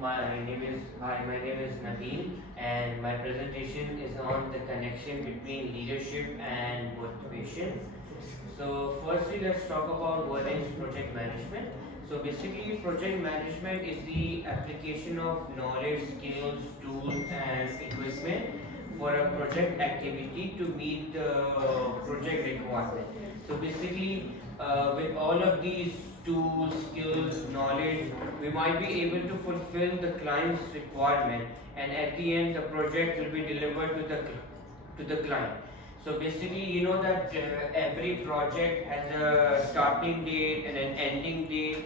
my name is Nabeel, and my presentation is on the connection between leadership and motivation. So firstly, let's talk about what is project management. So basically, project management is the application of knowledge, skills, tools, and equipment for a project activity to meet the project requirement. So basically, with all of these tools, skills, knowledge, we might be able to fulfill the client's requirement, and at the end, the project will be delivered to the client. So basically, you know that every project has a starting date and an ending date,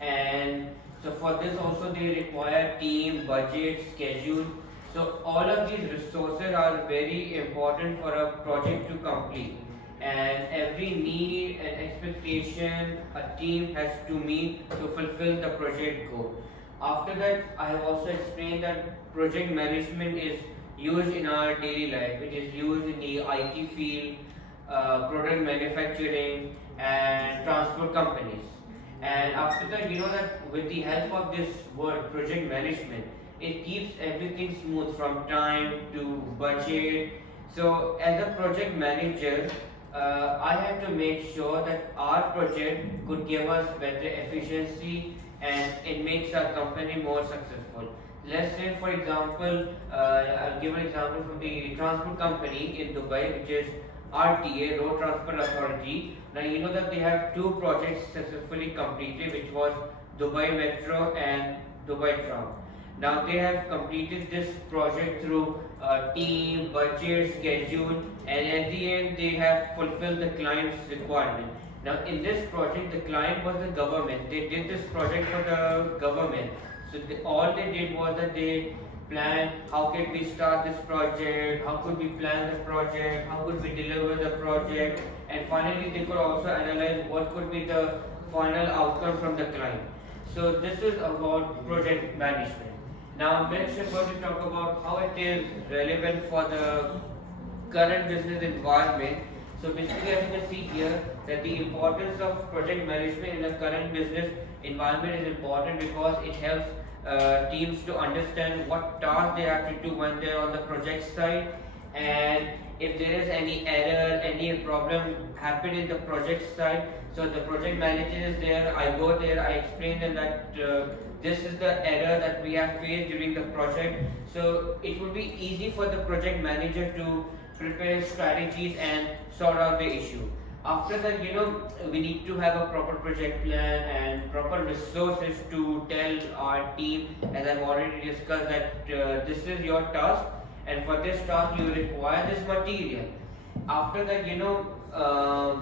and so for this also they require team, budget, schedule. So all of these resources are very important for a project to complete, and every need and expectation a team has to meet to fulfill the project goal. After that, I have also explained that project management is used in our daily life. It is used in the IT field, product manufacturing, and transport companies. And after that, you know that with the help of this word, project management, it keeps everything smooth from time to budget. So, as a project manager, I have to make sure that our project could give us better efficiency and it makes our company more successful. Let's say, for example, I'll give an example from the transport company in Dubai, which is RTA, Road Transport Authority. Now, you know that they have two projects successfully completed, which was Dubai Metro and Dubai Tram. Now, they have completed this project through team, budget, schedule, and at the end, they have fulfilled the client's requirement. Now, in this project, the client was the government. They did this project for the government. So all they did was that they planned how could we start this project, how could we plan the project, how could we deliver the project, and finally they could also analyze what could be the final outcome from the client. So this is about project management. Now next we're going to talk about how it is relevant for the current business environment. So basically, as you can see here, that the importance of project management in the current business environment is important because it helps teams to understand what tasks they have to do when they're on the project side, and if there is any error, any problem happen in the project side. So the project manager is there. I go there. I explain them that this is the error that we have faced during the project. So it would be easy for the project manager to prepare strategies and sort out the issue. After that, you know, we need to have a proper project plan and proper resources to tell our team, as I've already discussed, that this is your task, and for this task you require this material. After that, you know,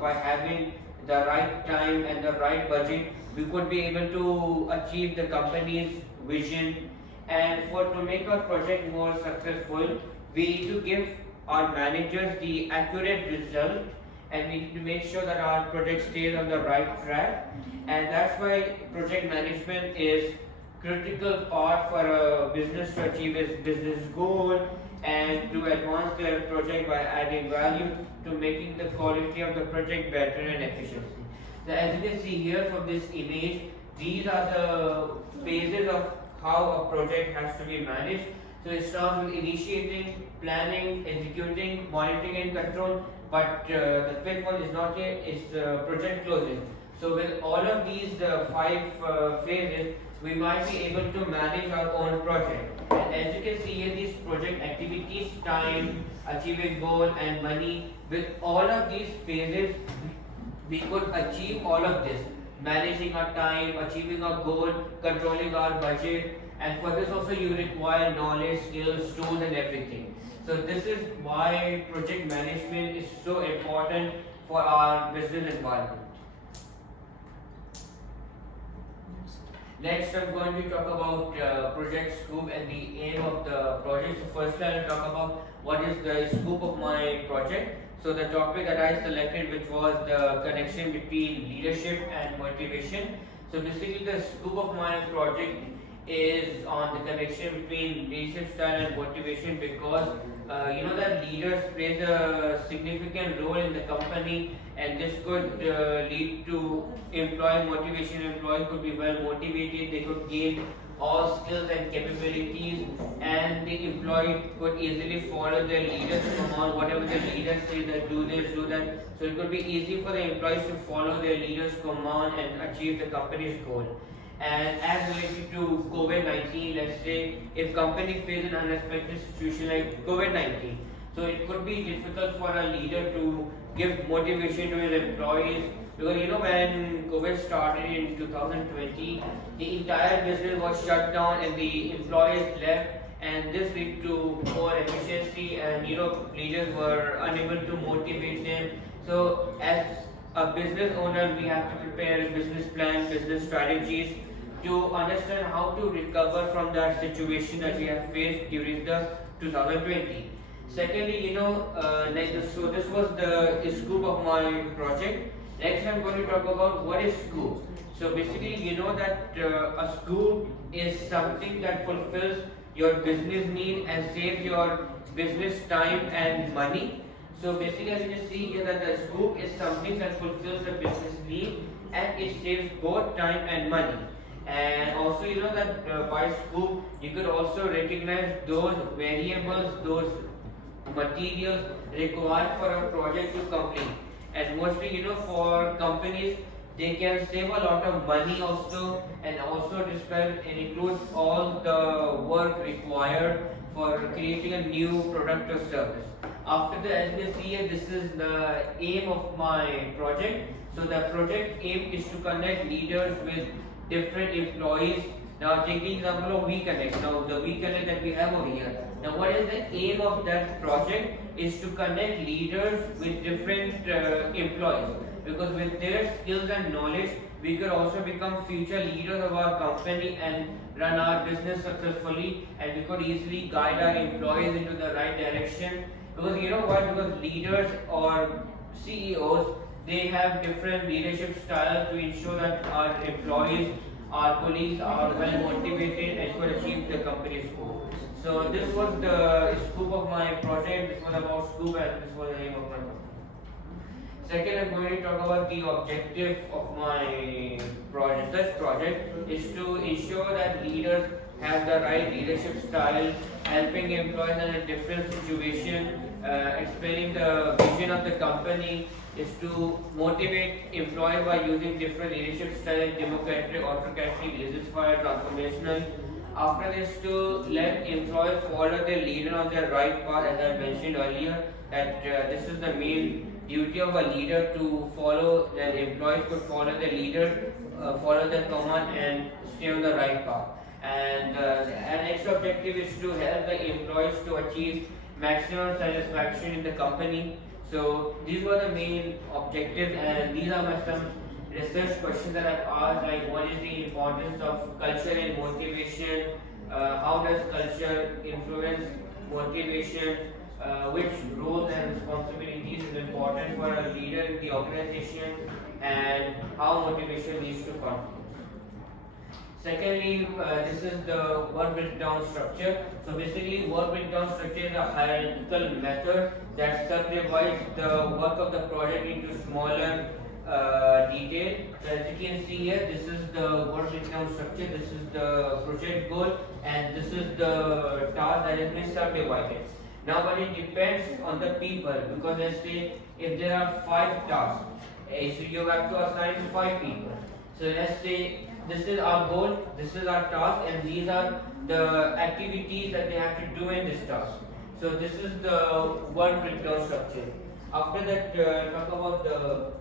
by having the right time and the right budget, we could be able to achieve the company's vision. And for to make our project more successful, we need to give our managers the accurate result, and we need to make sure that our project stays on the right track. And that's why project management is critical part for a business to achieve its business goal and to advance their project by adding value to making the quality of the project better and efficiency. So as you can see here from this image, these are the phases of how a project has to be managed. So it starts with initiating, planning, executing, monitoring and control, but the fifth one is not yet, it's project closing. So with all of these five phases, we might be able to manage our own project. And as you can see here, these project activities, time, achieving goal and money, with all of these phases, we could achieve all of this. Managing our time, achieving our goal, controlling our budget, and for this also you require knowledge, skills, tools and everything. So this is why project management is so important for our business environment. Next, I'm going to talk about project scope and the aim of the project. So first, I will talk about what is the scope of my project. So the topic that I selected, which was the connection between leadership and motivation. So basically, the scope of my project is on the connection between leadership style and motivation, because that leaders plays a significant role in the company, and this could lead to employee motivation. Employees could be well motivated, they could gain all skills and capabilities, and the employee could easily follow their leaders command. Whatever the leaders say, that do this, do that. So it could be easy for the employees to follow their leaders command and achieve the company's goal. And as related to COVID-19, let's say if company faces an unexpected situation like COVID-19, so it could be difficult for a leader to give motivation to his employees, because when COVID started in 2020, the entire business was shut down and the employees left, and this led to poor efficiency, and leaders were unable to motivate them. So as a business owner, we have to prepare a business plan, business strategies to understand how to recover from that situation that we have faced during the 2020. Secondly, so this was the scope of my project. Next, I'm going to talk about what is scope. So basically, that a scope is something that fulfills your business need and saves your business time and money. So basically, as you can see here, that the scope is something that fulfills the business need and it saves both time and money. And also, that by scope, you could also recognize those variables, those materials required for a project to complete. And mostly, for companies, they can save a lot of money also, and also describe and include all the work required for creating a new product or service. After the, as you can see here, this is the aim of my project. So the project aim is to connect leaders with different employees. Now take the example of WeConnect. Now the WeConnect that we have over here. Now what is the aim of that project is to connect leaders with different employees, because with their skills and knowledge we could also become future leaders of our company and run our business successfully, and we could easily guide our employees into the right direction. Because you know why? Because leaders or CEOs, they have different leadership styles to ensure that our employees, our colleagues are well motivated and could achieve the company's goal. So this was the scope of my project. This was about scope and this was the aim of my project. Second, I'm going to talk about the objective of my project. Such project is to ensure that leaders have the right leadership style, helping employees in a different situation, explaining the vision of the company, is to motivate employees by using different leadership styles, democratic, autocratic, laissez-faire, transformational. After this, to let employees follow their leader on their right path, as I mentioned earlier, that this is the main duty of a leader, to follow, that employees could follow their leader, follow their command and stay on the right path. And our next objective is to help the employees to achieve maximum satisfaction in the company. So these were the main objectives, and these are my some research questions that I've asked, like what is the importance of culture and motivation, how does culture influence motivation, which roles and responsibilities is important for a leader in the organization, and how motivation leads to confidence. Secondly, this is the work breakdown structure. So basically, work breakdown structure is a hierarchical method that subdivides the work of the project into smaller detail. So as you can see here, this is the work breakdown structure, this is the project goal, and this is the task that has been subdivided. Now, but it depends on the people, because let's say if there are 5 tasks, so you have to assign 5 people. So let's say this is our goal, this is our task, and these are the activities that they have to do in this task. So this is the work breakdown structure. After that, talk about the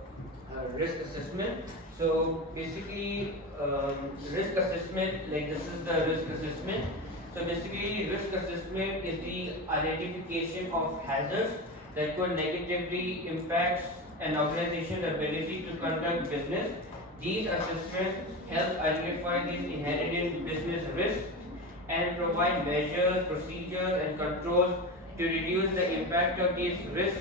risk assessment. So basically, risk assessment, like this is the risk assessment. So basically, risk assessment is the identification of hazards that could negatively impact an organization's ability to conduct business. These assessments help identify these inherent business risks and provide measures, procedures, and controls to reduce the impact of these risks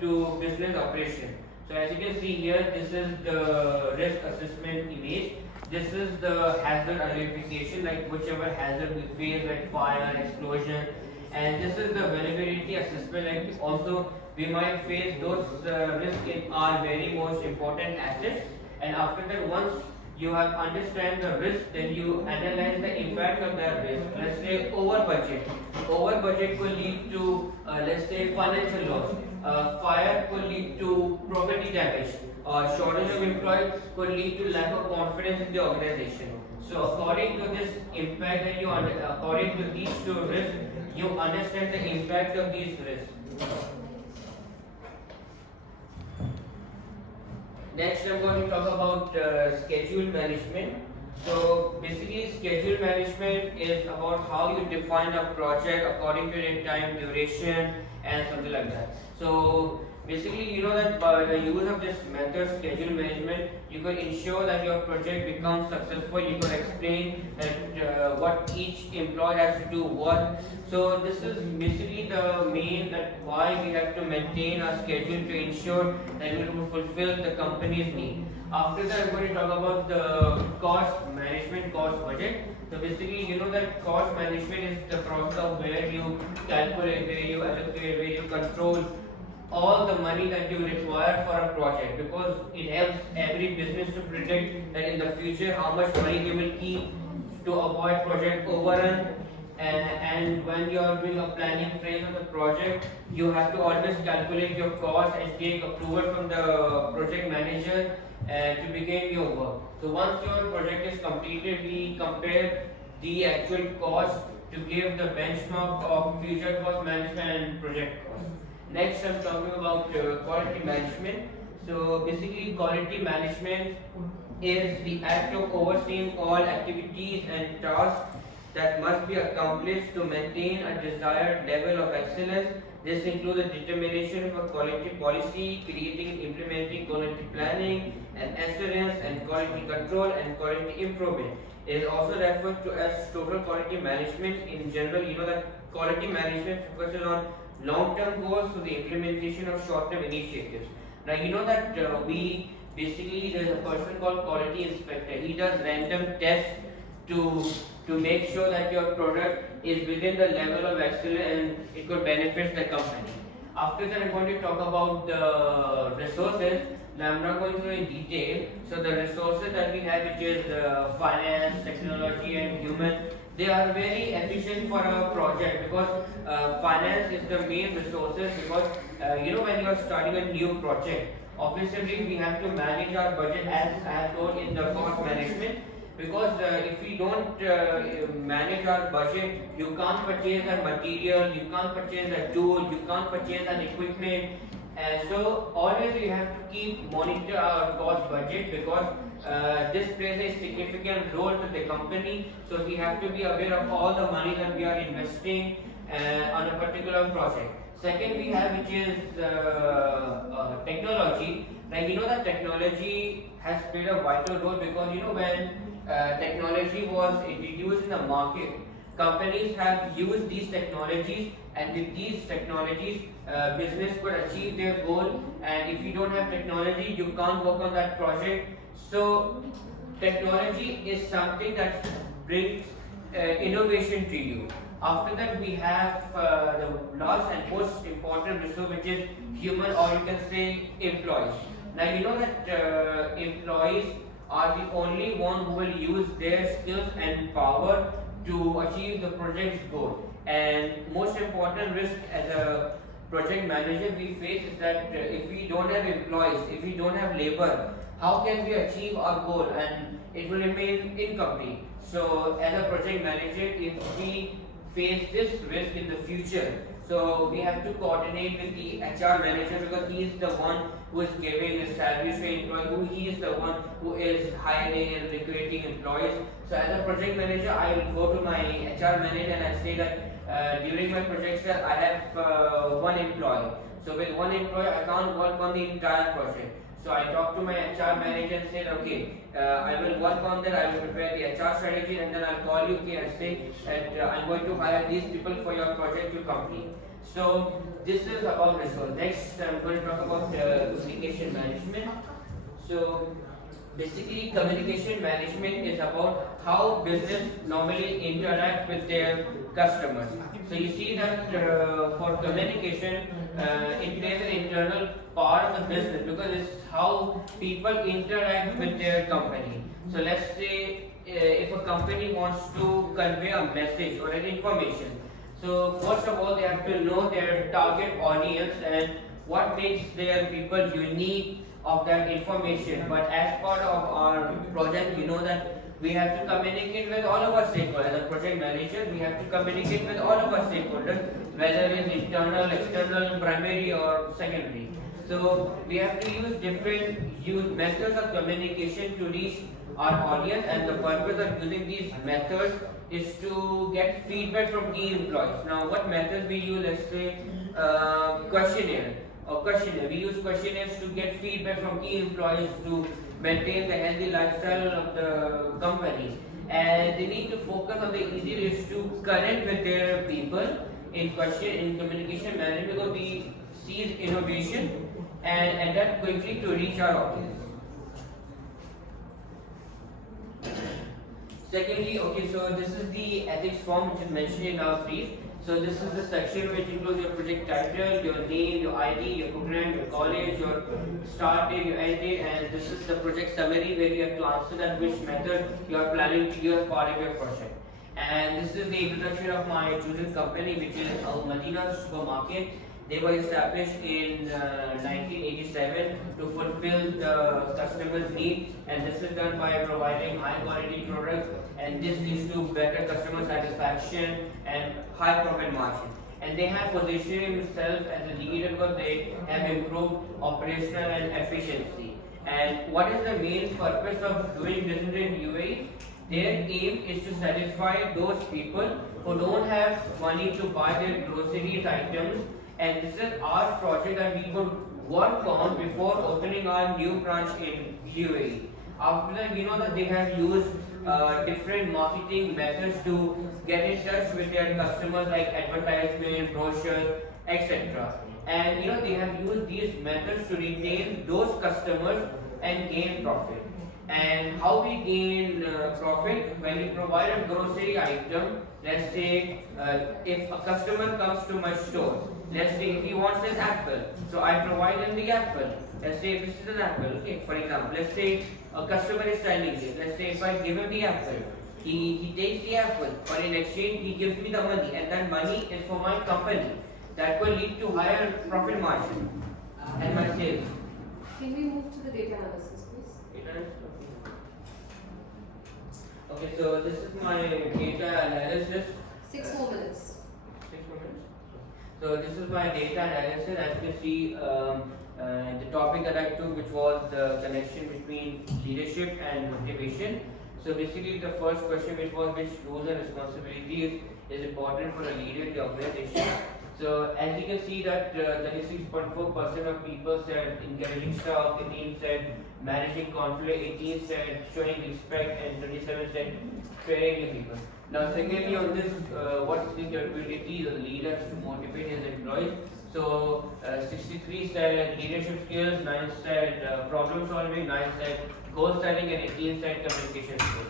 to business operation. So as you can see here, this is the risk assessment image. This is the hazard identification, like whichever hazard we face, like fire, explosion, and this is the vulnerability assessment. Like also we might face those risks in our very most important assets, and after that, once you have understand the risk, then you analyze the impact of that risk. Let's say over budget. Over budget could lead to let's say financial loss. Fire could lead to property damage. Shortage of employees could lead to lack of confidence in the organization. So according to this impact, and according to these two risks, you understand the impact of these risks. Next, I'm going to talk about schedule management. So basically, schedule management is about how you define a project according to the time duration and something like that. So basically, you know that by the use of this method, schedule management, you can ensure that your project becomes successful. You can explain that what each employee has to do what. So this is basically the main that why we have to maintain a schedule to ensure that we will fulfill the company's need. After that, I'm going to talk about the cost management, cost budget. So basically, you know that cost management is the process of where you calculate, where you allocate, where you control all the money that you require for a project, because it helps every business to predict that in the future how much money they will keep to avoid project overrun. And when you are doing a planning phase of the project, you have to always calculate your cost and take approval from the project manager to begin your work. So once your project is completed, we compare the actual cost to give the benchmark of future cost management and project cost. Next, I'm talking about quality management. So basically, quality management is the act of overseeing all activities and tasks that must be accomplished to maintain a desired level of excellence. This includes the determination of a quality policy, creating and implementing quality planning and assurance and quality control and quality improvement. It is also referred to as total quality management. In general, you know that quality management focuses on long-term goals to the implementation of short-term initiatives. Now you know that we basically there's a person called quality inspector. He does random tests to make sure that your product is within the level of excellence and it could benefit the company. After that, I'm going to talk about the resources. Now I'm not going through in detail. So the resources that we have, which is finance, technology, and human, they are very efficient for a project, because finance is the main resources, because you know when you are starting a new project, obviously we have to manage our budget as I have told in the cost management, because if we don't manage our budget, you can't purchase a material, you can't purchase a tool, you can't purchase an equipment. So always we have to keep monitor our cost budget, because this plays a significant role to the company. So we have to be aware of all the money that we are investing on a particular project. Second, we have which is technology. Like you know that technology has played a vital role, because you know when technology was introduced in the market, companies have used these technologies, and with these technologies business could achieve their goal. And if you don't have technology, you can't work on that project. So technology is something that brings innovation to you. After that, we have the last and most important resource, which is human, or you can say employees. Now you know that employees are the only one who will use their skills and power to achieve the project's goal. And most important risk as a project manager we face is that if we don't have employees, if we don't have labor, how can we achieve our goal? And it will remain incomplete. So as a project manager, if we face this risk in the future, so we have to coordinate with the HR manager, because he is the one who is giving the salary to employee, he is the one who is hiring and recruiting employees. So as a project manager, I will go to my HR manager and I say that during my project, sir, I have one employee. So with one employee, I can't work on the entire project. So I talk to my HR manager and said, okay, I will work on that, I will prepare the HR strategy, and then I'll call you, okay, and say that I'm going to hire these people for your project to complete. So this is about resource. Next, I'm going to talk about communication management. So Basically, communication management is about how business normally interact with their customers. So you see that for communication, it plays an internal part of the business because it's how people interact with their company. So let's say if a company wants to convey a message or an information, so first of all they have to know their target audience and what makes their people unique of that information. But as part of our project, you know that we have to communicate with all of our stakeholders. As a project manager, we have to communicate with all of our stakeholders, whether it's internal, external, primary, or secondary. So we have to use different methods of communication to reach our audience, and the purpose of using these methods is to get feedback from key employees. Now, what methods we use? Let's say questionnaire. We use questionnaires to get feedback from key employees to maintain the healthy lifestyle of the company. And they need to focus on the easy ways to connect with their people in communication management, because we see innovation and adapt quickly to reach our audience. Secondly, okay, so this is the ethics form which is mentioned in our brief. So this is the section which includes your project title, your name, your ID, your program, your college, your start date, your end date, and this is the project summary where you have to answer that which method you are planning to use as part of your project. And this is the introduction of my chosen company, which is Al Madina Supermarket. They were established in 1987 to fulfill the customer's need, and this is done by providing high quality products, and this leads to better customer satisfaction and high profit margin. And they have positioned themselves as a leader because they have improved operational and efficiency. And what is the main purpose of doing business in UAE? Their aim is to satisfy those people who don't have money to buy their groceries items, and this is our project that we would work on before opening our new branch in UAE. After that, we know that they have used different marketing methods to get in touch with their customers, like advertisement, brochures, etc. And you know they have used these methods to retain those customers and gain profit. And how we gain profit? When we provide a grocery item, let's say if a customer comes to my store, let's say if he wants an apple, so I provide him the apple. Let's say this is an apple, okay, for example. Let's say a customer is standing here. Let's say if I give him the apple, he takes the apple, but in exchange he gives me the money, and that money is for my company. That will lead to higher profit margin and my sales. Can we move to the data analysis, please? Data analysis. Okay, so this is my data analysis. 6 more minutes. 6 more minutes. So this is my data analysis. As you can see, the topic that I took, which was the connection between leadership and motivation. So basically, the first question, which was which roles and responsibilities is important for a leader in the organization. So as you can see that 36.4% of people said encouraging staff, 18 said managing conflict, 18 said showing respect, and 27 said training people. Now secondly on this, what's the capability of the leaders to motivate his employees? So 63 said leadership skills, 9 said problem solving, 9 said goal setting, and 18 said communication skills.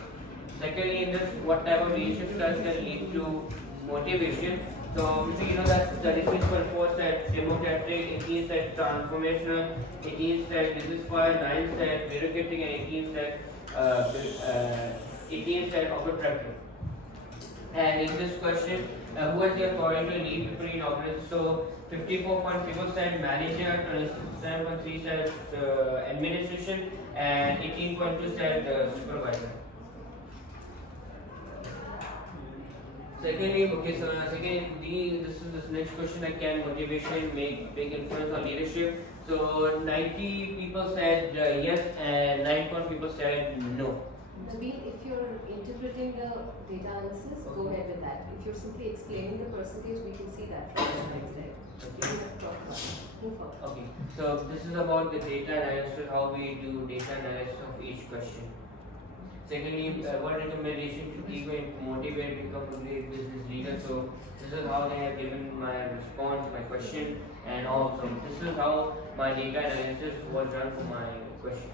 Secondly in this, what type of leadership styles can lead to motivation? So you know that 36.4 said democratic, 18 said transformational, 18 said dissatisfied, 9 said bureaucratic, and 18 said autocratic. And in this question, who is the authority to lead people in organization? So 54.3 said manager, 27.3 said administration, and 18.2 said supervisor. Secondly, okay, so this next question, like, can motivation make big influence on leadership? So 90 people said yes, and 9 people said no. Nabeel, if you're interpreting the data analysis, go ahead with that. If you're simply explaining the percentage, we can see that from the slides, right? Okay. Move on. Okay, so this is about the data analysis, how we do data analysis of each question. Secondly, what recommendation to keep and motivate to become a great business leader? So this is how they have given my response to my question, and also this is how my data analysis was done for my question.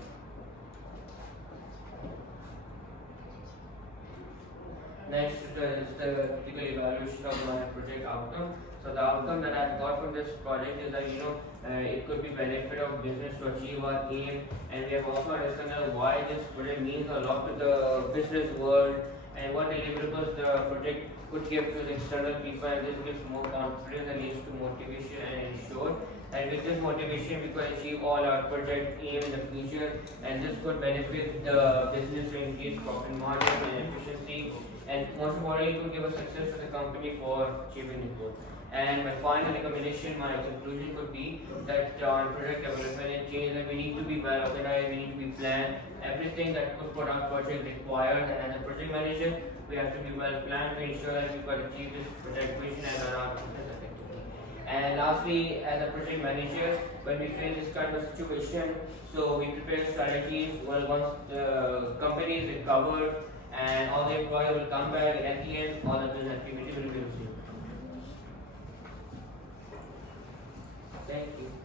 Next is the critical evaluation of my project outcome. So the outcome that I've got from this project is that it could be benefit of business to achieve our aim, and we have also understood why this project means a lot to the business world and what deliverables the project could give to the external people, and this gives more confidence and leads to motivation and ensure. And with this motivation, we could achieve all our project aim in the future, and this could benefit the business to increase profit margin and efficiency, and most importantly, it could give a success to the company for achieving the goal. And my final recommendation, my conclusion could be that on project development and change, that we need to be well organized, we need to be planned, everything that could put our project required, and as a project manager, we have to be well planned to ensure that we could achieve this project vision and run our business effectively. And lastly, as a project manager, when we face this kind of situation, so we prepare strategies. Well, once the company is recovered and all the employees will come back, and at the end, all the business activity will be resumed. Thank you.